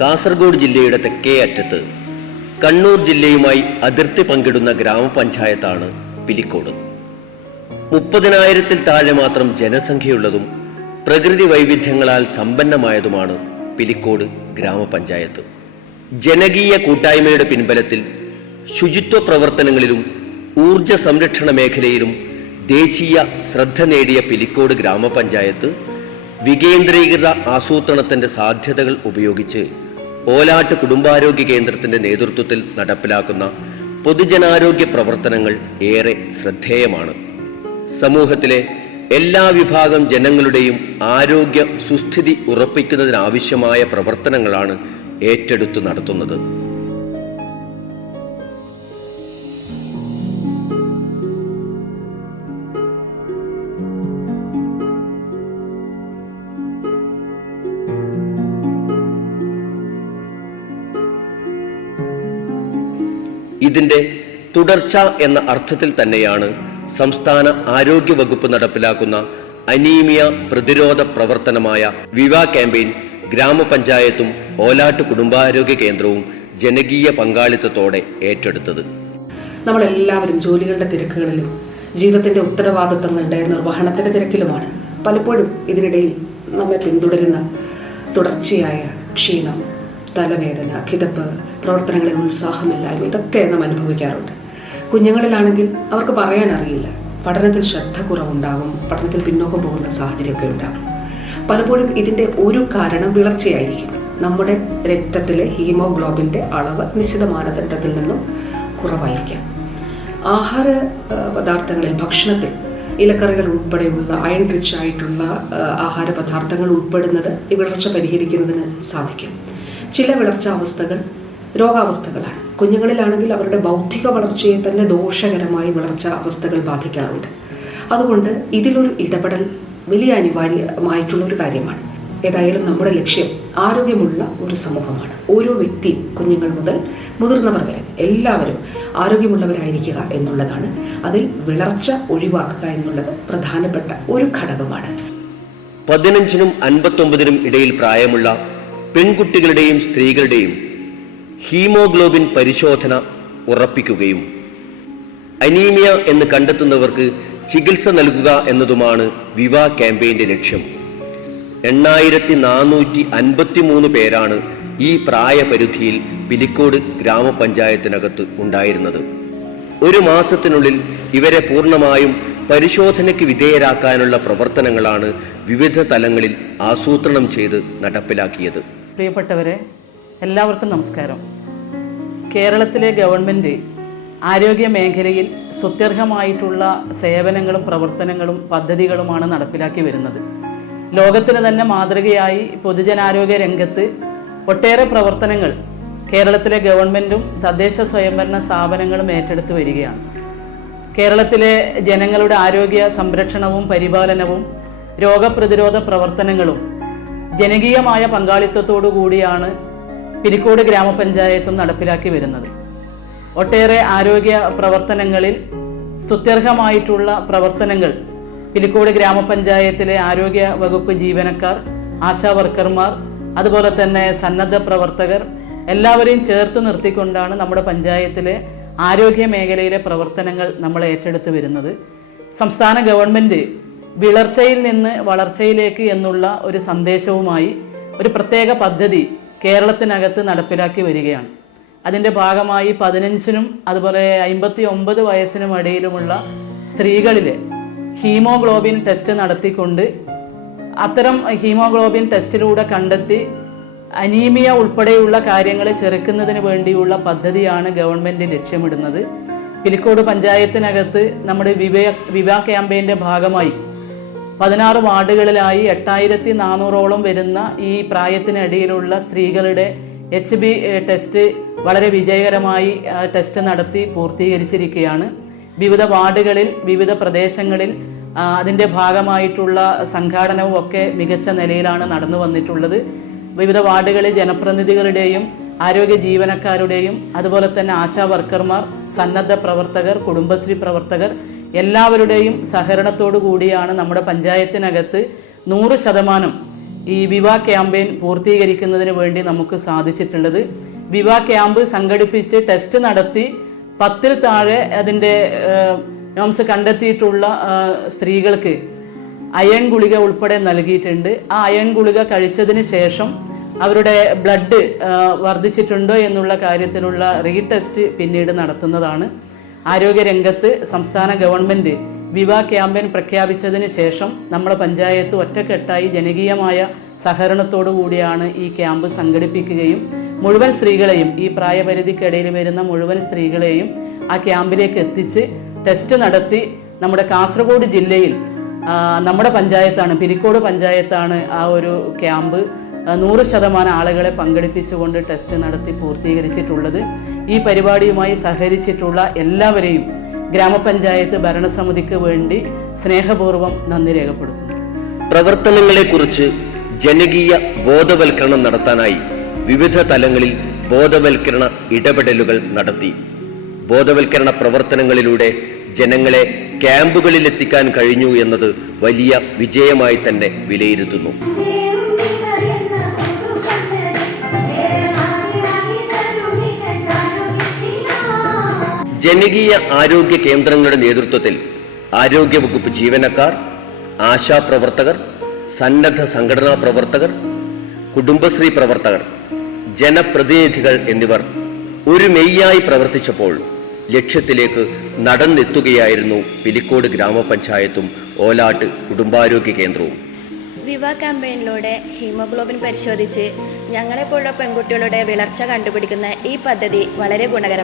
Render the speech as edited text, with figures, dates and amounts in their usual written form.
കാസർഗോഡ് ജില്ലയുടെ തെക്കേ അറ്റത്ത് കണ്ണൂർ ജില്ലയുമായി അതിർത്തി പങ്കിടുന്ന ഗ്രാമപഞ്ചായത്താണ് പിലിക്കോട്. 30,000-ൽ താഴെ മാത്രം ജനസംഖ്യയുള്ളതും പ്രകൃതി വൈവിധ്യങ്ങളാൽ സമ്പന്നമായതുമാണ് പിലിക്കോട് ഗ്രാമപഞ്ചായത്ത്. ജനകീയ കൂട്ടായ്മയുടെ പിൻബലത്തിൽ ശുചിത്വ പ്രവർത്തനങ്ങളിലും ഊർജ സംരക്ഷണ മേഖലയിലും ദേശീയ ശ്രദ്ധ നേടിയ പിലിക്കോട് ഗ്രാമപഞ്ചായത്ത് വികേന്ദ്രീകൃത ആസൂത്രണത്തിന്റെ സാധ്യതകൾ ഉപയോഗിച്ച് ഓലാട്ട് കുടുംബാരോഗ്യ കേന്ദ്രത്തിന്റെ നേതൃത്വത്തിൽ നടപ്പിലാക്കുന്ന പൊതുജനാരോഗ്യ പ്രവർത്തനങ്ങൾ ഏറെ ശ്രദ്ധേയമാണ്. സമൂഹത്തിലെ എല്ലാ വിഭാഗം ജനങ്ങളുടെയും ആരോഗ്യ സുസ്ഥിതി ഉറപ്പിക്കുന്നതിനാവശ്യമായ പ്രവർത്തനങ്ങളാണ് ഏറ്റെടുത്തു നടത്തുന്നത്. ഇതിന്റെ തുടർച്ച എന്ന അർത്ഥത്തിൽ തന്നെയാണ് സംസ്ഥാന ആരോഗ്യ വകുപ്പ് നടപ്പിലാക്കുന്ന അനീമിയ പ്രതിരോധ പ്രവർത്തനമായ വിവാ ക്യാമ്പയിൻ ഗ്രാമപഞ്ചായത്തും ഓലാട്ട് കുടുംബാരോഗ്യ കേന്ദ്രവും ജനകീയ പങ്കാളിത്തത്തോടെ ഏറ്റെടുത്തത്. നമ്മളെല്ലാവരും ജോലികളുടെ തിരക്കുകളിലും ജീവിതത്തിന്റെ ഉത്തരവാദിത്തങ്ങളുടെ നിർവഹണത്തിന്റെ തിരക്കിലുമാണ്. പലപ്പോഴും ഇതിനിടയിൽ നമ്മെ പിന്തുടരുന്ന തുടർച്ചയായ ക്ഷീണം, തലവേദന, കിതപ്പ്, പ്രവർത്തനങ്ങളിൽ ഉത്സാഹമില്ലായ്മ, ഇതൊക്കെ നാം അനുഭവിക്കാറുണ്ട്. കുഞ്ഞുങ്ങളിലാണെങ്കിൽ അവർക്ക് പറയാൻ അറിയില്ല, പഠനത്തിൽ ശ്രദ്ധ കുറവുണ്ടാകും, പഠനത്തിൽ പിന്നോക്കം പോകുന്ന സാഹചര്യമൊക്കെ ഉണ്ടാകും. പലപ്പോഴും ഇതിൻ്റെ ഒരു കാരണം വിളർച്ചയായിരിക്കും. നമ്മുടെ രക്തത്തിലെ ഹീമോഗ്ലോബിൻ്റെ അളവ് നിശ്ചിത മാനദണ്ഡത്തിൽ നിന്നും കുറവായിരിക്കാം. ആഹാര പദാർത്ഥങ്ങളിൽ, ഭക്ഷണത്തിൽ ഇലക്കറികൾ ഉൾപ്പെടെയുള്ള അയൺ റിച്ച് ആയിട്ടുള്ള ആഹാര പദാർത്ഥങ്ങൾ ഉൾപ്പെടുന്നത് ഈ വിളർച്ച പരിഹരിക്കുന്നതിന് സാധിക്കും. ചില വിളർച്ച അവസ്ഥകൾ രോഗാവസ്ഥകളാണ്. കുഞ്ഞുങ്ങളിലാണെങ്കിൽ അവരുടെ ബൗദ്ധിക വളർച്ചയെ തന്നെ ദോഷകരമായി വിളർച്ച അവസ്ഥകൾ ബാധിക്കാറുണ്ട്. അതുകൊണ്ട് ഇതിലൊരു ഇടപെടൽ വലിയ അനിവാര്യമായിട്ടുള്ള ഒരു കാര്യമാണ്. ഏതായാലും നമ്മുടെ ലക്ഷ്യം ആരോഗ്യമുള്ള ഒരു സമൂഹമാണ്. ഓരോ വ്യക്തി, കുഞ്ഞുങ്ങൾ മുതൽ മുതിർന്നവർ വരെ എല്ലാവരും ആരോഗ്യമുള്ളവരായിരിക്കുക എന്നുള്ളതാണ്. അതിൽ വിളർച്ച ഒഴിവാക്കുക എന്നുള്ളത് പ്രധാനപ്പെട്ട ഒരു ഘടകമാണ്. 15-നും 59-നും ഇടയിൽ പ്രായമുള്ള പെൺകുട്ടികളുടെയും സ്ത്രീകളുടെയും ഹീമോഗ്ലോബിൻ പരിശോധന ഉറപ്പിക്കുകയും അനീമിയ എന്ന് കണ്ടെത്തുന്നവർക്ക് ചികിത്സ നൽകുക എന്നതുമാണ് വിവാ ക്യാമ്പയിന്റെ ലക്ഷ്യം. 8453 പേരാണ് ഈ പ്രായപരിധിയിൽ പിലിക്കോട് ഗ്രാമപഞ്ചായത്തിനകത്ത് ഉണ്ടായിരുന്നത്. ഒരു മാസത്തിനുള്ളിൽ ഇവരെ പൂർണ്ണമായും പരിശോധനയ്ക്ക് വിധേയരാക്കാനുള്ള പ്രവർത്തനങ്ങളാണ് വിവിധ തലങ്ങളിൽ ആസൂത്രണം ചെയ്ത് നടപ്പിലാക്കിയത്. പ്രിയപ്പെട്ടവരെ, എല്ലാവർക്കും നമസ്കാരം. കേരളത്തിലെ ഗവൺമെൻറ് ആരോഗ്യ മേഖലയിൽ സ്തുത്യർഹമായിട്ടുള്ള സേവനങ്ങളും പ്രവർത്തനങ്ങളും പദ്ധതികളുമാണ് നടപ്പിലാക്കി വരുന്നത്. ലോകത്തിന് തന്നെ മാതൃകയായി പൊതുജനാരോഗ്യ രംഗത്ത് ഒട്ടേറെ പ്രവർത്തനങ്ങൾ കേരളത്തിലെ ഗവൺമെൻറ്റും തദ്ദേശ സ്വയംഭരണ സ്ഥാപനങ്ങളും ഏറ്റെടുത്ത് വരികയാണ്. കേരളത്തിലെ ജനങ്ങളുടെ ആരോഗ്യ സംരക്ഷണവും പരിപാലനവും രോഗപ്രതിരോധ പ്രവർത്തനങ്ങളും ജനകീയമായ പങ്കാളിത്തത്തോടു കൂടിയാണ് പിലിക്കോട് ഗ്രാമപഞ്ചായത്തും നടപ്പിലാക്കി വരുന്നത്. ഒട്ടേറെ ആരോഗ്യ പ്രവർത്തനങ്ങളിൽ സ്തുത്യർഹമായിട്ടുള്ള പ്രവർത്തനങ്ങൾ പിലിക്കോട് ഗ്രാമപഞ്ചായത്തിലെ ആരോഗ്യ വകുപ്പ് ജീവനക്കാർ, ആശാ വർക്കർമാർ, അതുപോലെ തന്നെ സന്നദ്ധ പ്രവർത്തകർ എല്ലാവരെയും ചേർത്ത് നിർത്തിക്കൊണ്ടാണ് നമ്മുടെ പഞ്ചായത്തിലെ ആരോഗ്യ മേഖലയിലെ പ്രവർത്തനങ്ങൾ നമ്മൾ ഏറ്റെടുത്ത് വരുന്നത്. സംസ്ഥാന ഗവൺമെൻറ് വിളർച്ചയിൽ നിന്ന് വളർച്ചയിലേക്ക് എന്നുള്ള ഒരു സന്ദേശവുമായി ഒരു പ്രത്യേക പദ്ധതി കേരളത്തിനകത്ത് നടപ്പിലാക്കി വരികയാണ്. അതിൻ്റെ ഭാഗമായി 15-നും അതുപോലെ 59 വയസ്സിനും ഇടയിലുമുള്ള സ്ത്രീകളിലെ ഹീമോഗ്ലോബിൻ ടെസ്റ്റ് നടത്തിക്കൊണ്ട് അത്തരം ഹീമോഗ്ലോബിൻ ടെസ്റ്റിലൂടെ കണ്ടെത്തി അനീമിയ ഉൾപ്പെടെയുള്ള കാര്യങ്ങൾ ചെറുക്കുന്നതിന് വേണ്ടിയുള്ള പദ്ധതിയാണ് ഗവൺമെൻറ് ലക്ഷ്യമിടുന്നത്. പിലിക്കോട് പഞ്ചായത്തിനകത്ത് നമ്മുടെ വിവാ ക്യാമ്പയിൻ്റെ ഭാഗമായി 16 വാർഡുകളിലായി 8400ഓളം വരുന്ന ഈ പ്രായത്തിനിടയിലുള്ള സ്ത്രീകളുടെ HB ടെസ്റ്റ് വളരെ വിജയകരമായി ടെസ്റ്റ് നടത്തി പൂർത്തീകരിച്ചിരിക്കുകയാണ്. വിവിധ വാർഡുകളിൽ, വിവിധ പ്രദേശങ്ങളിൽ അതിൻ്റെ ഭാഗമായിട്ടുള്ള സംഘാടനവും ഒക്കെ മികച്ച നിലയിലാണ് നടന്നു വന്നിട്ടുള്ളത്. വിവിധ വാർഡുകളിൽ ജനപ്രതിനിധികളുടെയും ആരോഗ്യ ജീവനക്കാരുടെയും അതുപോലെ തന്നെ ആശാ വർക്കർമാർ, സന്നദ്ധ പ്രവർത്തകർ, കുടുംബശ്രീ പ്രവർത്തകർ എല്ലാവരുടെയും സഹകരണത്തോടു കൂടിയാണ് നമ്മുടെ പഞ്ചായത്തിനകത്ത് 100% ഈ വിവാ ക്യാമ്പയിൻ പൂർത്തീകരിക്കുന്നതിന് വേണ്ടി നമുക്ക് സാധിച്ചിട്ടുള്ളത്. വിവാ ക്യാമ്പ് സംഘടിപ്പിച്ച് ടെസ്റ്റ് നടത്തി 10-ൽ താഴെ അതിൻ്റെ നോംസ് കണ്ടെത്തിയിട്ടുള്ള സ്ത്രീകൾക്ക് അയൺ ഗുളിക ഉൾപ്പെടെ നൽകിയിട്ടുണ്ട്. ആ അയൺ ഗുളിക കഴിച്ചതിന് ശേഷം അവരുടെ ബ്ലഡ് വർദ്ധിച്ചിട്ടുണ്ടോ എന്നുള്ള കാര്യത്തിലുള്ള റീടെസ്റ്റ് പിന്നീട് നടത്തുന്നതാണ്. ആരോഗ്യരംഗത്ത് സംസ്ഥാന ഗവൺമെൻറ് വിവാ ക്യാമ്പയിൻ പ്രഖ്യാപിച്ചതിന് ശേഷം നമ്മുടെ പഞ്ചായത്ത് ഒറ്റക്കെട്ടായി ജനകീയമായ സഹകരണത്തോടു കൂടിയാണ് ഈ ക്യാമ്പ് സംഘടിപ്പിക്കുകയും മുഴുവൻ സ്ത്രീകളെയും, ഈ പ്രായപരിധിക്കിടയിൽ വരുന്ന മുഴുവൻ സ്ത്രീകളെയും ആ ക്യാമ്പിലേക്ക് എത്തിച്ച് ടെസ്റ്റ് നടത്തി നമ്മുടെ കാസർഗോഡ് ജില്ലയിൽ നമ്മുടെ പഞ്ചായത്താണ്, പിലിക്കോട് പഞ്ചായത്താണ് ആ ഒരു ക്യാമ്പ് 100% ആളുകളെ പങ്കെടുപ്പിച്ചുകൊണ്ട് ടെസ്റ്റ് നടത്തി പൂർത്തീകരിച്ചിട്ടുള്ളത്. ഈ പരിപാടിയുമായി സഹകരിച്ചിട്ടുള്ള എല്ലാവരെയും ഗ്രാമപഞ്ചായത്ത് ഭരണസമിതിക്ക് വേണ്ടി സ്നേഹപൂർവ്വം നന്ദി രേഖപ്പെടുത്തുന്നു. പ്രവർത്തനങ്ങളെക്കുറിച്ച് ജനകീയ ബോധവൽക്കരണം നടത്താനായി വിവിധ തലങ്ങളിൽ ബോധവൽക്കരണ ഇടപെടലുകൾ നടത്തി. ബോധവൽക്കരണ പ്രവർത്തനങ്ങളിലൂടെ ജനങ്ങളെ ക്യാമ്പുകളിലെത്തിക്കാൻ കഴിഞ്ഞു എന്നത് വലിയ വിജയമായി തന്നെ വിലയിരുത്തുന്നു. ജനകീയ ആരോഗ്യ കേന്ദ്രങ്ങളുടെ നേതൃത്വത്തിൽ ആരോഗ്യവകുപ്പ് ജീവനക്കാർ, ആശാപ്രവർത്തകർ, സന്നദ്ധ സംഘടനാ പ്രവർത്തകർ, കുടുംബശ്രീ പ്രവർത്തകർ, ജനപ്രതിനിധികൾ എന്നിവർ ഒരു മെയ്യായി പ്രവർത്തിച്ചപ്പോൾ ലക്ഷ്യത്തിലേക്ക് നടന്നെത്തുകയായിരുന്നു പിലിക്കോട് ഗ്രാമപഞ്ചായത്തും ഓലാട്ട് കുടുംബാരോഗ്യ കേന്ദ്രവും. വിവാ ക്യാമ്പയിനിലൂടെ ഹീമോഗ്ലോബിൻ പരിശോധിച്ച് ഞങ്ങളെപ്പോലുള്ള പെൺകുട്ടികളുടെ വിളർച്ച കണ്ടുപിടിക്കുന്ന ഈ പദ്ധതി വളരെ ഗുണകരമാണ്.